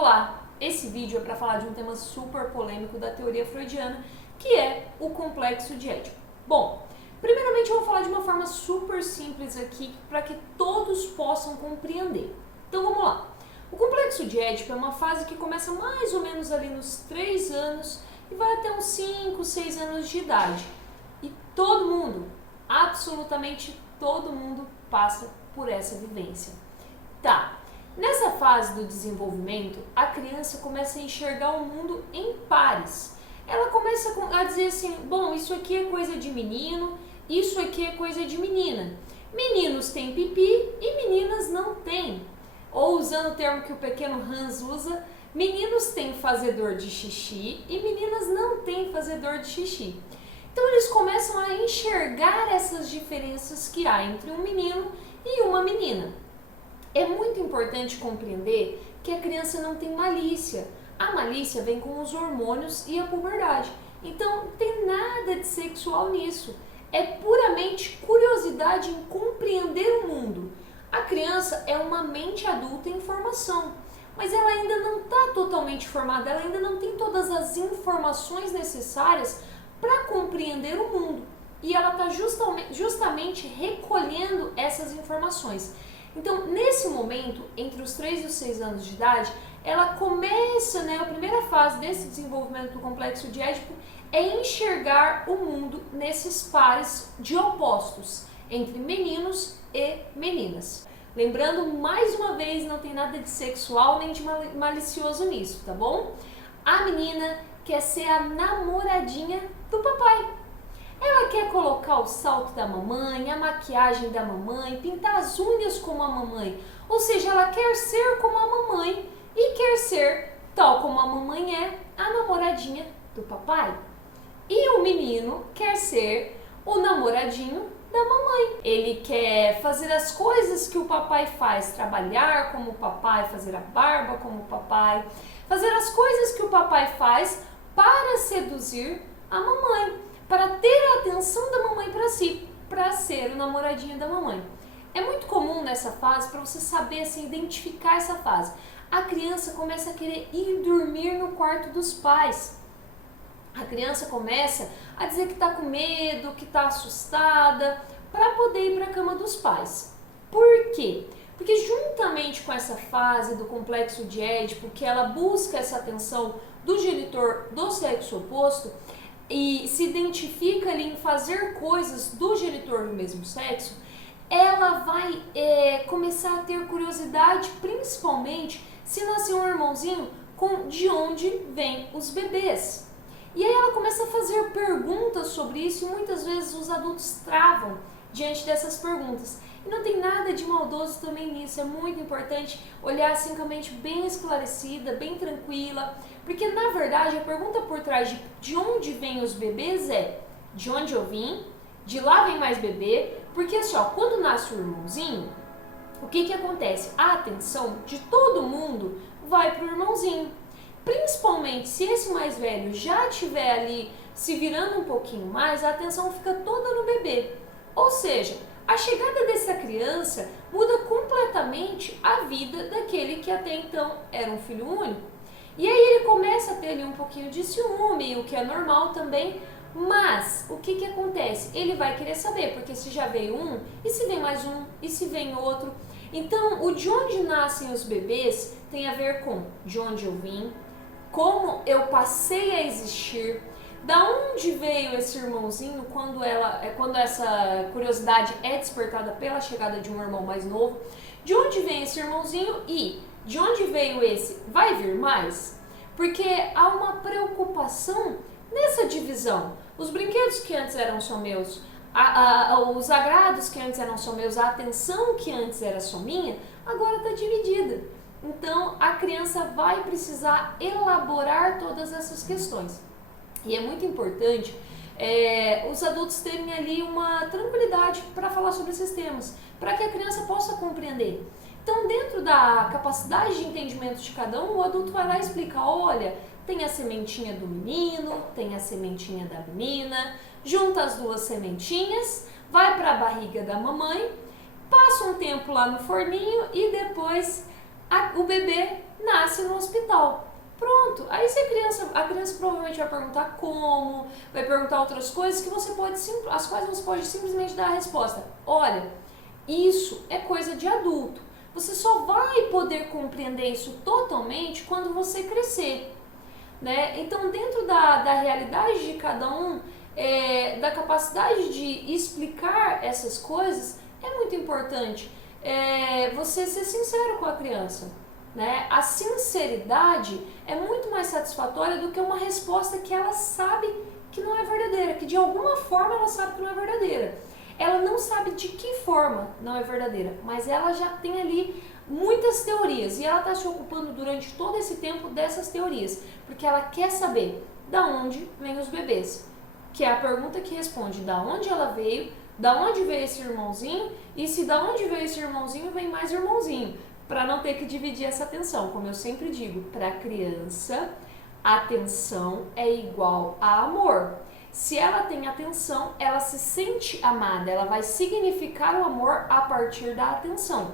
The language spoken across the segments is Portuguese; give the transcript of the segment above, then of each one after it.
Olá, esse vídeo é para falar de um tema super polêmico da teoria freudiana, que é o complexo de Édipo. Bom, primeiramente eu vou falar de uma forma super simples aqui para que todos possam compreender. Então vamos lá. O complexo de Édipo é uma fase que começa mais ou menos ali nos 3 anos e vai até uns 5, 6 anos de idade. E todo mundo, absolutamente todo mundo passa por essa vivência. Tá. Nessa fase do desenvolvimento, a criança começa a enxergar o mundo em pares. Ela começa a dizer assim, bom, isso aqui é coisa de menino, isso aqui é coisa de menina. Meninos têm pipi e meninas não têm. Ou usando o termo que o pequeno Hans usa, meninos têm fazedor de xixi e meninas não têm fazedor de xixi. Então eles começam a enxergar essas diferenças que há entre um menino e uma menina. É muito importante compreender que a criança não tem malícia. A malícia vem com os hormônios e a puberdade. Então, não tem nada de sexual nisso. É puramente curiosidade em compreender o mundo. A criança é uma mente adulta em formação, mas ela ainda não está totalmente formada, ela ainda não tem todas as informações necessárias para compreender o mundo. E ela está justamente recolhendo essas informações. Então, nesse momento, entre os 3 e os 6 anos de idade, ela começa, a primeira fase desse desenvolvimento do complexo de Édipo é enxergar o mundo nesses pares de opostos, entre meninos e meninas. Lembrando, mais uma vez, não tem nada de sexual nem de malicioso nisso, tá bom? A menina quer ser a namoradinha do papai. Ela quer colocar o salto da mamãe, a maquiagem da mamãe, pintar as unhas como a mamãe. Ou seja, ela quer ser como a mamãe e quer ser, tal como a mamãe é, a namoradinha do papai. E o menino quer ser o namoradinho da mamãe. Ele quer fazer as coisas que o papai faz, trabalhar como o papai, fazer a barba como o papai, fazer as coisas que o papai faz para seduzir a mamãe, para ter a atenção da mamãe para si, para ser o namoradinho da mamãe. É muito comum nessa fase, para você saber assim, identificar essa fase, a criança começa a querer ir dormir no quarto dos pais. A criança começa a dizer que está com medo, que está assustada, para poder ir para a cama dos pais. Por quê? Porque juntamente com essa fase do complexo de Édipo, que ela busca essa atenção do genitor do sexo oposto, e se identifica ali em fazer coisas do genitor do mesmo sexo, ela vai começar a ter curiosidade, principalmente se nascer um irmãozinho de onde vêm os bebês. E aí ela começa a fazer perguntas sobre isso e muitas vezes os adultos travam diante dessas perguntas. E não tem nada de maldoso também nisso, é muito importante olhar assim com a mente bem esclarecida, bem tranquila, porque na verdade a pergunta por trás de onde vêm os bebês é de onde eu vim, de lá vem mais bebê, porque assim, quando nasce o irmãozinho, o que acontece? A atenção de todo mundo vai para o irmãozinho, principalmente se esse mais velho já estiver ali se virando um pouquinho mais, a atenção fica toda no bebê, ou seja, a chegada dessa criança muda completamente a vida daquele que até então era um filho único. E aí ele começa a ter ali um pouquinho de ciúme, o que é normal também, mas o que acontece? Ele vai querer saber, porque se já veio um, e se vem mais um, e se vem outro. Então, o de onde nascem os bebês tem a ver com de onde eu vim, como eu passei a existir, da onde veio esse irmãozinho quando essa curiosidade é despertada pela chegada de um irmão mais novo, de onde vem esse irmãozinho e de onde veio esse, vai vir mais? Porque há uma preocupação nessa divisão. Os brinquedos que antes eram só meus, os agrados que antes eram só meus, a atenção que antes era só minha, agora está dividida. Então a criança vai precisar elaborar todas essas questões. E é muito importante os adultos terem ali uma tranquilidade para falar sobre esses temas, para que a criança possa compreender. Então, dentro da capacidade de entendimento de cada um, o adulto vai lá e explica, olha, tem a sementinha do menino, tem a sementinha da menina, junta as duas sementinhas, vai para a barriga da mamãe, passa um tempo lá no forninho e depois o bebê nasce no hospital. Pronto. Aí se a criança provavelmente vai perguntar como, vai perguntar outras coisas que você pode, as quais você pode simplesmente dar a resposta. Olha, isso é coisa de adulto. Você só vai poder compreender isso totalmente quando você crescer, né? Então, dentro da realidade de cada um, da capacidade de explicar essas coisas, é muito importante você ser sincero com a criança, né? A sinceridade é muito mais satisfatória do que uma resposta que ela sabe que não é verdadeira, que de alguma forma ela sabe que não é verdadeira. Ela não sabe de que forma não é verdadeira, mas ela já tem ali muitas teorias e ela está se ocupando durante todo esse tempo dessas teorias, porque ela quer saber da onde vêm os bebês, que é a pergunta que responde da onde ela veio, da onde veio esse irmãozinho e se da onde veio esse irmãozinho vem mais irmãozinho, para não ter que dividir essa atenção. Como eu sempre digo, para a criança, atenção é igual a amor. Se ela tem atenção, ela se sente amada, ela vai significar o amor a partir da atenção.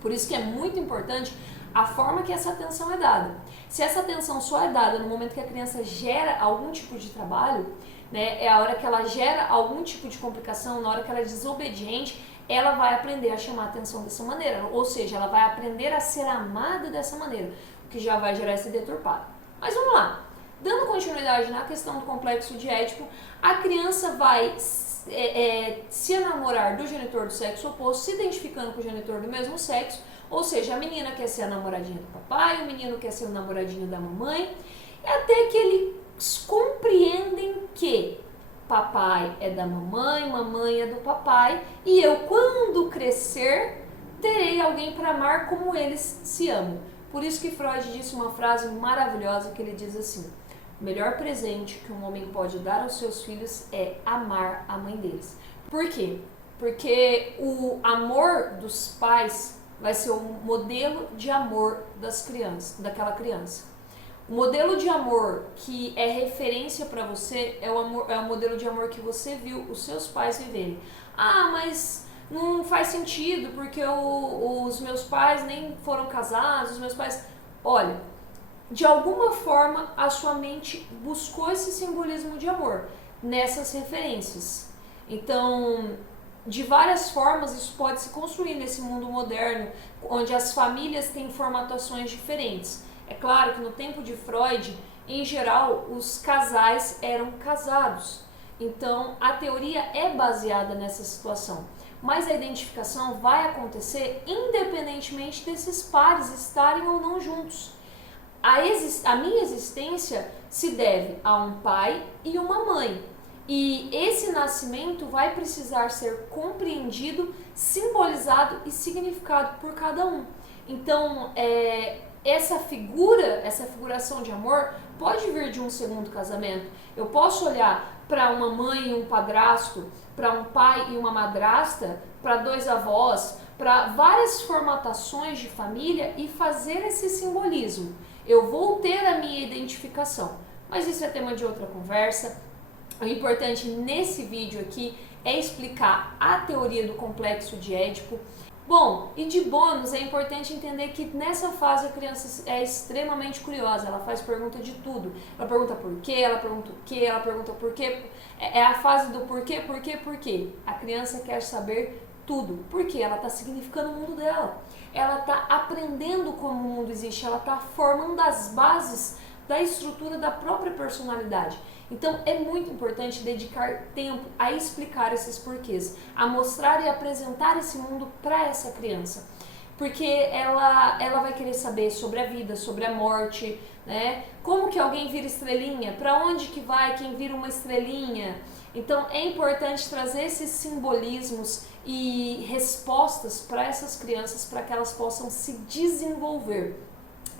Por isso que é muito importante a forma que essa atenção é dada. Se essa atenção só é dada no momento que a criança gera algum tipo de trabalho, né, é a hora que ela gera algum tipo de complicação, na hora que ela é desobediente, ela vai aprender a chamar a atenção dessa maneira, ou seja, ela vai aprender a ser amada dessa maneira, o que já vai gerar esse deturpado. Mas vamos lá. Dando continuidade na questão do complexo de Édipo, a criança vai se enamorar do genitor do sexo oposto, se identificando com o genitor do mesmo sexo, ou seja, a menina quer ser a namoradinha do papai, o menino quer ser o namoradinho da mamãe, até que eles compreendem que papai é da mamãe, mamãe é do papai, e eu, quando crescer, terei alguém para amar como eles se amam. Por isso que Freud disse uma frase maravilhosa que ele diz assim: o melhor presente que um homem pode dar aos seus filhos é amar a mãe deles. Por quê? Porque o amor dos pais vai ser o modelo de amor das crianças, daquela criança. O modelo de amor que é referência para você é o modelo de amor que você viu os seus pais viverem. Ah, mas não faz sentido porque os meus pais nem foram casados, os meus pais... Olha, de alguma forma a sua mente buscou esse simbolismo de amor nessas referências. Então, de várias formas isso pode se construir nesse mundo moderno, onde as famílias têm formatações diferentes. É claro que no tempo de Freud, em geral, os casais eram casados. Então, a teoria é baseada nessa situação. Mas a identificação vai acontecer independentemente desses pares estarem ou não juntos. A minha existência se deve a um pai e uma mãe. E esse nascimento vai precisar ser compreendido, simbolizado e significado por cada um. Então, essa figuração de amor pode vir de um segundo casamento. Eu posso olhar para uma mãe e um padrasto, para um pai e uma madrasta, para dois avós, para várias formatações de família e fazer esse simbolismo. Eu vou ter a minha identificação, mas isso é tema de outra conversa. O importante nesse vídeo aqui é explicar a teoria do complexo de Édipo. Bom, e de bônus é importante entender que nessa fase a criança é extremamente curiosa, ela faz pergunta de tudo. Ela pergunta por quê, ela pergunta o quê, ela pergunta por quê. É a fase do porquê, porquê, porquê. A criança quer saber tudo. Por quê? Ela está significando o mundo dela. Ela está aprendendo como o mundo existe, ela está formando as bases da estrutura da própria personalidade. Então é muito importante dedicar tempo a explicar esses porquês, a mostrar e apresentar esse mundo para essa criança. Porque ela vai querer saber sobre a vida, sobre a morte, né? Como que alguém vira estrelinha? Para onde que vai quem vira uma estrelinha? Então é importante trazer esses simbolismos e respostas para essas crianças para que elas possam se desenvolver.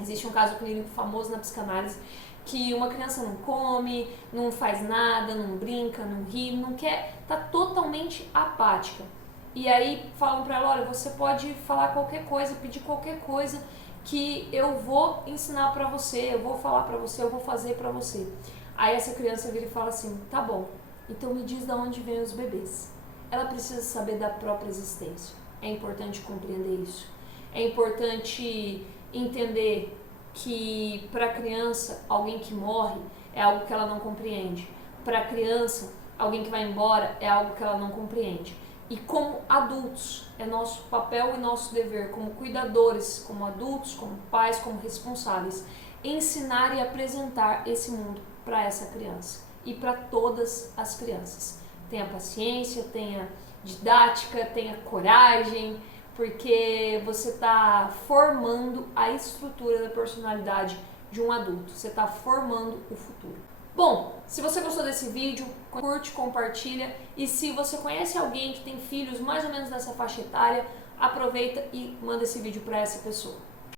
Existe um caso clínico famoso na psicanálise que uma criança não come, não faz nada, não brinca, não ri, não quer, tá totalmente apática. E aí falam para ela, olha, você pode falar qualquer coisa, pedir qualquer coisa que eu vou ensinar para você, eu vou falar para você, eu vou fazer para você. Aí essa criança vira e fala assim, tá bom, então me diz de onde vêm os bebês. Ela precisa saber da própria existência. É importante compreender isso. É importante entender que para a criança, alguém que morre é algo que ela não compreende. Para a criança, alguém que vai embora é algo que ela não compreende. E como adultos, é nosso papel e nosso dever, como cuidadores, como adultos, como pais, como responsáveis, ensinar e apresentar esse mundo para essa criança e para todas as crianças. Tenha paciência, tenha didática, tenha coragem, porque você está formando a estrutura da personalidade de um adulto, você está formando o futuro. Bom, se você gostou desse vídeo, curte, compartilha, e se você conhece alguém que tem filhos mais ou menos dessa faixa etária, aproveita e manda esse vídeo para essa pessoa.